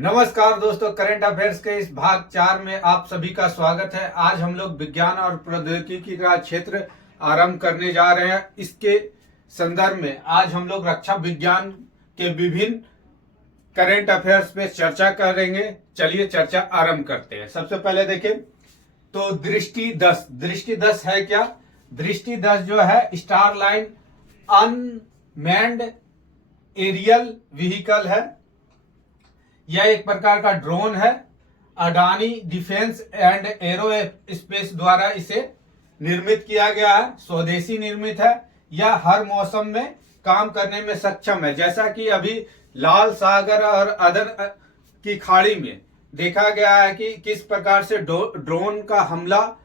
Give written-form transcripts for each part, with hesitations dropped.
नमस्कार दोस्तों, current affairs के इस भाग 4 में आप सभी का स्वागत है। आज हम लोग विज्ञान और प्रौद्योगिकी का क्षेत्र आरंभ करने जा रहे हैं। इसके संदर्भ में आज हम लोग रक्षा विज्ञान के विभिन्न करंट अफेयर्स पे चर्चा करेंगे। चलिए चर्चा आरंभ करते हैं। सबसे पहले देखें तो दृष्टि 10 है क्या? दृष्टि 10 जो है star line unmanned aerial vehicle है। यह एक प्रकार का ड्रोन है। Adani defence and aerospace द्वारा इसे निर्मित किया गया है। स्वदेशी निर्मित है। यह हर मौसम में काम करने में सक्षम है। जैसा कि अभी लाल सागर और अदर की खाड़ी में देखा गया है कि किस प्रकार से ड्रोन का हमला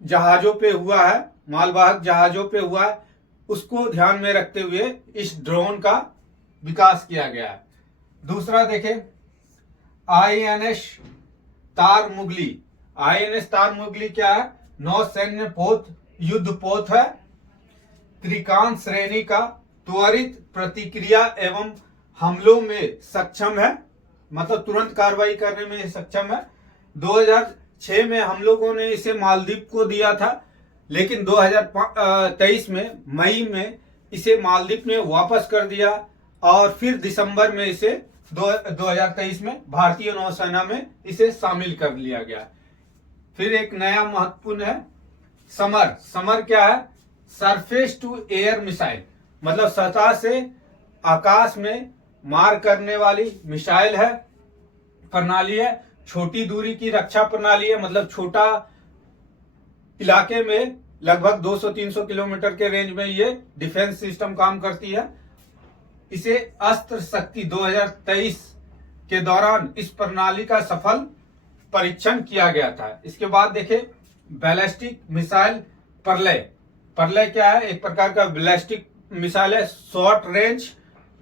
जहाजों पे हुआ है, मालवाहक जहाजों पे हुआ है, उसको ध्यान में रखते हुए इस ड्रोन का विकास किया गया है। दूसरा देखें आईएनएस तारमुगली। आईएनएस तारमुगली क्या है? नौसैन्य पोत युद्ध पोत है। त्रिकांत श्रेणी का त्वरित प्रतिक्रिया एवं हमलों में सक्षम है, मतलब तुरंत कार्रवाई करने में सक्षम है। 2006 में हम लोगों ने इसे मालदीव को दिया था, लेकिन 2023 में मई में इसे मालदीव में वापस कर दिया और फिर दिसंबर में इसे 2023 में भारतीय नौसेना में इसे शामिल कर लिया गया। फिर एक नया महत्वपूर्ण है समर। समर क्या है? सरफेस टू एयर मिसाइल, मतलब सतह से आकाश में मार करने वाली मिसाइल है, प्रणाली है। छोटी दूरी की रक्षा प्रणाली है, मतलब छोटा इलाके में लगभग 200-300 किलोमीटर के रेंज में ये डिफेंस सिस्टम काम करती है। इसे अस्त्र शक्ति 2023 के दौरान इस प्रणाली का सफल परीक्षण किया गया था। इसके बाद देखें बैलिस्टिक मिसाइल प्रलय। प्रलय क्या है? एक प्रकार का बैलिस्टिक मिसाइल है, शॉर्ट रेंज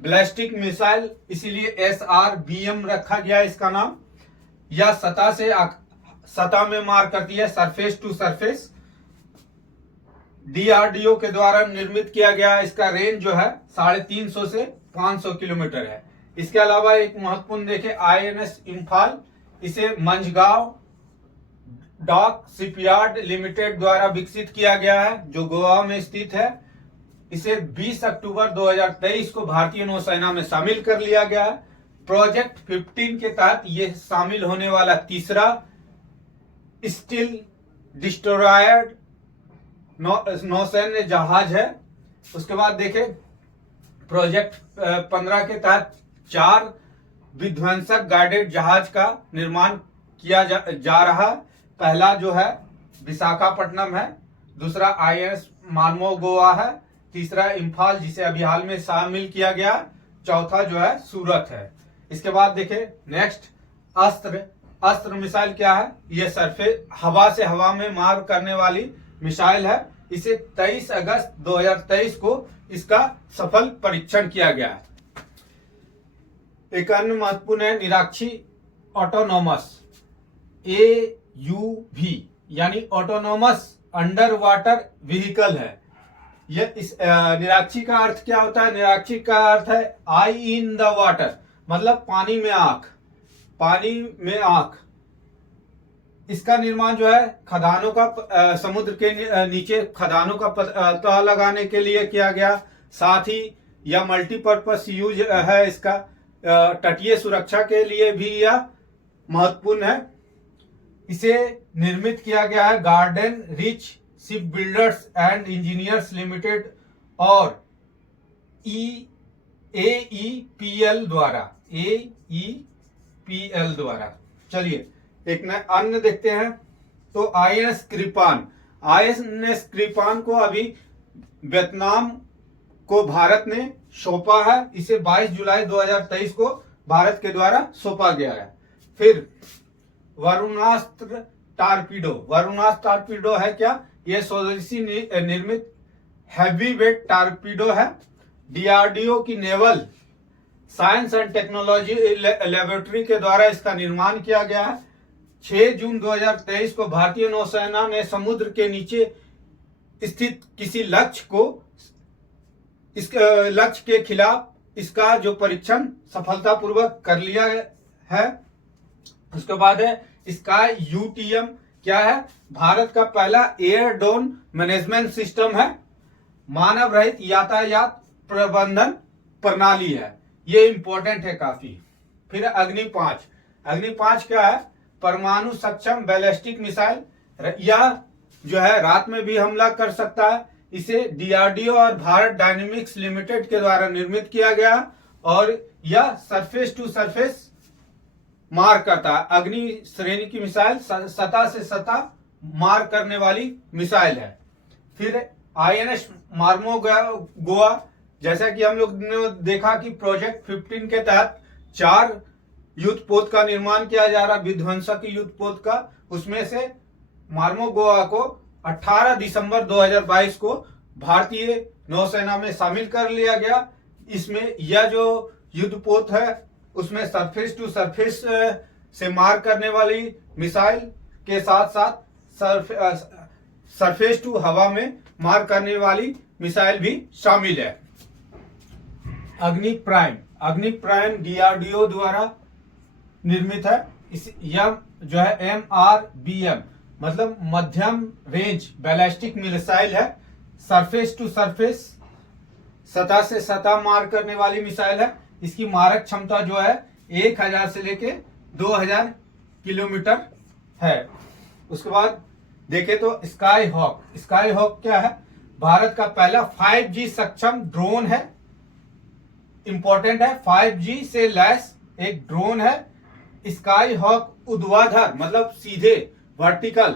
बैलिस्टिक मिसाइल, इसीलिए SRBM रखा गया इसका नाम। यह सतह में मार करती है, सरफेस टू सरफेस। DRDO के द्वारा निर्मित किया गया। इसका रेंज जो है 350 से 500 किलोमीटर है। इसके अलावा एक महत्वपूर्ण देखें INS इम्फाल। इसे मंझगांव डॉक शिपयार्ड लिमिटेड द्वारा विकसित किया गया है, जो गोवा में स्थित है। इसे 20 अक्टूबर 2023 को भारतीय नौसेना में शामिल कर लिया गया है। प्रोजेक्ट 15 के तहत यह शामिल होने वाला तीसरा स्टील डिस्ट्रॉयर नौसैन्य जहाज है। उसके बाद देखें प्रोजेक्ट 15 के तहत 4 विध्वंसक गाइडेड जहाज का निर्माण किया जा रहा। पहला जो है विशाखापट्टनम है, दूसरा INS मानमो गोवा है, तीसरा इम्फाल जिसे अभी हाल में शामिल किया गया, चौथा जो है सूरत है। इसके बाद देखें नेक्स्ट अस्त्र मिसाइल क्या है? यह सरफेस हवा से हवा में मार करने वाली मिसाइल है। इसे 23 अगस्त 2023 को इसका सफल परीक्षण किया गया है। एक अन्य महत्वपूर्ण है निराक्षी ऑटोनोमस AUV, यानी ऑटोनोमस अंडर वाटर व्हीकल है। यह इस निराक्षी का अर्थ क्या होता है? निराक्षी का अर्थ है आई इन द वाटर, मतलब पानी में आंख। पानी में आंख। इसका निर्माण जो है खदानों का समुद्र के नीचे खदानों का पता लगाने के लिए किया गया। साथ ही यह मल्टीपर्पस यूज है। इसका तटीय सुरक्षा के लिए भी यह महत्वपूर्ण है। इसे निर्मित किया गया है garden rich ship builders and engineers limited और AEPL द्वारा। चलिए एक अन्य देखते हैं तो INS कृपान। INS कृपान को अभी वियतनाम को भारत ने सौंपा है। इसे 22 जुलाई 2023 को भारत के द्वारा सौंपा गया है। फिर वरुणास्त्र टारपीडो। वरुणास्त्र टारपीडो है क्या? यह स्वदेशी निर्मित हैवी वेट टारपीडो है। DRDO की naval science and technology laboratory के द्वारा इसका निर्माण किया गया है। 6 जून 2023 को भारतीय नौसेना ने समुद्र के नीचे स्थित किसी लक्ष्य के खिलाफ इसका जो परीक्षण सफलतापूर्वक कर लिया है। उसके बाद है स्काई यूटीएम, क्या है? भारत का पहला एयरडोन मैनेजमेंट सिस्टम है, मानव रहित यातायात प्रबंधन प्रणाली है। ये इंपॉर्टेंट है काफी। फिर अग्नि 5, अग्नि 5 क्या है? परमाणु सक्षम बैलिस्टिक मिसाइल, यह जो है रात में भी हमला कर सकता है। इसे डीआरडीओ और भारत डायनेमिक्स लिमिटेड के द्वारा निर्मित किया गया और यह सरफेस टू सरफेस मार करता है। अग्नि श्रेणी की मिसाइल सतह से सतह मार करने वाली मिसाइल है। फिर आईएनएस मार्मो गोवा, जैसा कि हम लोग ने देखा कि प्रोजेक्ट 15 के तहत 4 युद्ध पोत का निर्माण किया जा रहा, विध्वंसक युद्ध पोत का। उसमें से मार्मो गोवा को 18 दिसंबर 2022 को भारतीय नौसेना में शामिल कर लिया गया। इसमें यह जो युद्ध पोत है उसमें सरफेस टू सरफेस से मार करने वाली मिसाइल के साथ साथ सरफेस टू हवा में मार करने वाली मिसाइल भी शामिल है। अग्नि प्राइम डीआरडीओ द्वारा निर्मित है। यह जो है MRBM मतलब मध्यम रेंज बैलिस्टिक मिसाइल है, सरफेस टू सरफेस सतह से सतह मार करने वाली मिसाइल है। इसकी मारक क्षमता जो है 1000 से लेके 2000 किलोमीटर है। उसके बाद देखें तो स्काई हॉक क्या है? भारत का पहला 5G सक्षम ड्रोन है। इंपॉर्टेंट है, 5G से लैस एक ड्रोन है। स्काई हॉक ऊर्ध्वाधर मतलब सीधे वर्टिकल,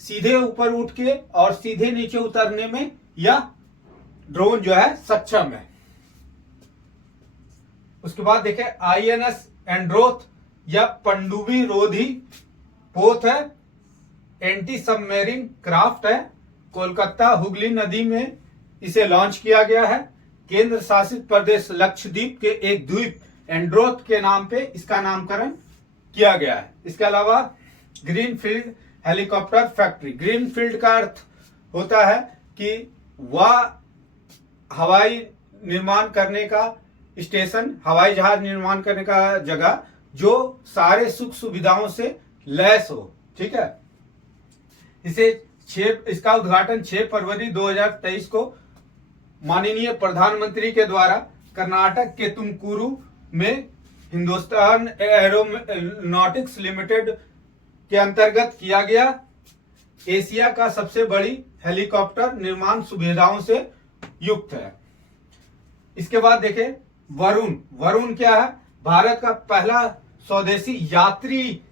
सीधे ऊपर उठ के और सीधे नीचे उतरने में यह ड्रोन जो है सक्षम है। उसके बाद देखें INS एंड्रोथ, यह पनडुब्बी रोधी पोत है, एंटी सबमरीन क्राफ्ट है। कोलकाता हुगली नदी में इसे लॉन्च किया गया है। केंद्र शासित प्रदेश लक्षद्वीप के एक द्वीप एंड्रोथ के नाम पे इसका नामकरण किया गया है। इसके अलावा ग्रीनफील्ड हेलीकॉप्टर फैक्ट्री, ग्रीनफील्ड का अर्थ होता है कि वह हवाई निर्माण करने का स्टेशन, हवाई जहाज निर्माण करने का जगह जो सारे सुख सुविधाओं से लैस हो। ठीक है, इसका उद्घाटन 6 फरवरी 2023 को माननीय प्रधानमंत्री के द्वारा कर्नाटक के तुमकुरु में हिंदुस्तान एरोनॉटिक्स लिमिटेड के अंतर्गत किया गया। एशिया का सबसे बड़ी हेलीकॉप्टर निर्माण सुविधाओं से युक्त है। इसके बाद देखें वरुण क्या है? भारत का पहला स्वदेशी यात्री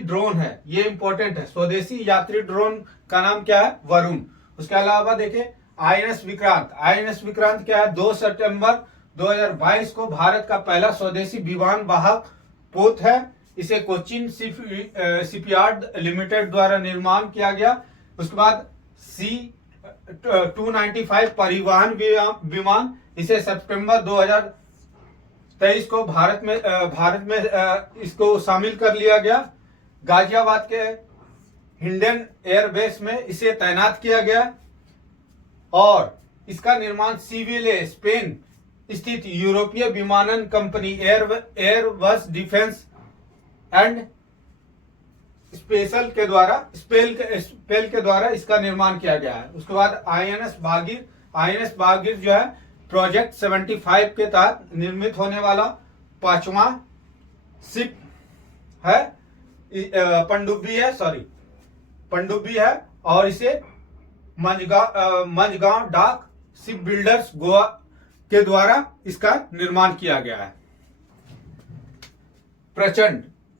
ड्रोन है। ये इंपॉर्टेंट है, स्वदेशी यात्री ड्रोन का नाम क्या है? वरुण। उसके अलावा देखें INS विक्रांत क्या है? 2 सितंबर 2022 को भारत का पहला स्वदेशी विमान वाहक पोत है। इसे कोचिन शिपयार्ड लिमिटेड द्वारा निर्माण किया गया। उसके बाद C-295 परिवहन विमान, इसे सितंबर 2023 को भारत में इसको शामिल कर लिया गया। गाजियाबाद के हिंडन एयरबेस में इसे तैनात किया गया और इसका निर्माण सीविले स्पेन स्थित यूरोपीय विमानन company Airbus defence and spell के द्वारा इसका निर्माण किया गया है। उसके बाद INS बागीर जो है प्रोजेक्ट 75 के तहत निर्मित होने वाला 5वां शिप है, पनडुब्बी है और इसे मंझगांव डाक शिप बिल्डर्स गोवा के द्वारा इसका निर्माण किया गया है।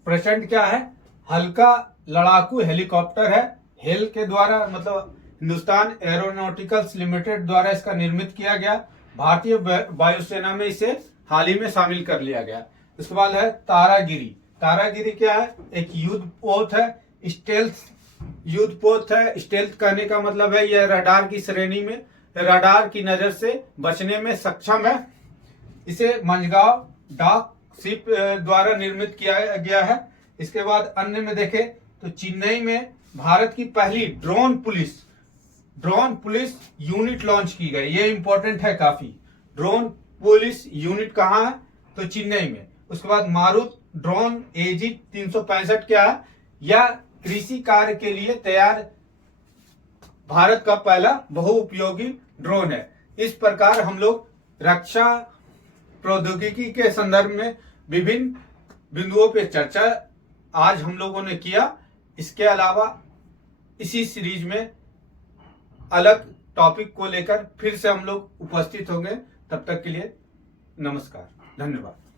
प्रचंड क्या है? हल्का लड़ाकू हेलीकॉप्टर है। हेल के द्वारा मतलब हिंदुस्तान एरोनॉटिकल्स लिमिटेड द्वारा इसका निर्मित किया गया। भारतीय वायुसेना में इसे हाल ही में शामिल कर लिया गया। इसके बाद है तारागिरी क्या है? एक युद्ध पोत है, स्टेल्थ युद्ध पोत है। स्टेल्थ कहने का मतलब है यह रडार की श्रेणी में, रडार की नजर से बचने में सक्षम है। इसे मंझगांव डाक शिप द्वारा निर्मित किया गया है। इसके बाद अन्य में देखें तो चेन्नई में भारत की पहली ड्रोन पुलिस यूनिट लॉन्च की गई। ये इंपॉर्टेंट है काफी। ड्रोन पुलिस यूनिट कहाँ है, तो चेन्नई में। उसके बाद मारुत ड्रोन AG 365 क्या है, यह कृषि कार्य के लिए तैयार भारत का पहला बहुउपयोगी ड्रोन है। इस प्रकार हम लोग रक्षा प्रौद्योगिकी के संदर्भ में विभिन्न बिंदुओं पे चर्चा आज हम लोगों ने किया। इसके अलावा इसी सीरीज में अलग टॉपिक को लेकर फिर से हम लोग उपस्थित होंगे। तब तक के लिए नमस्कार, धन्यवाद।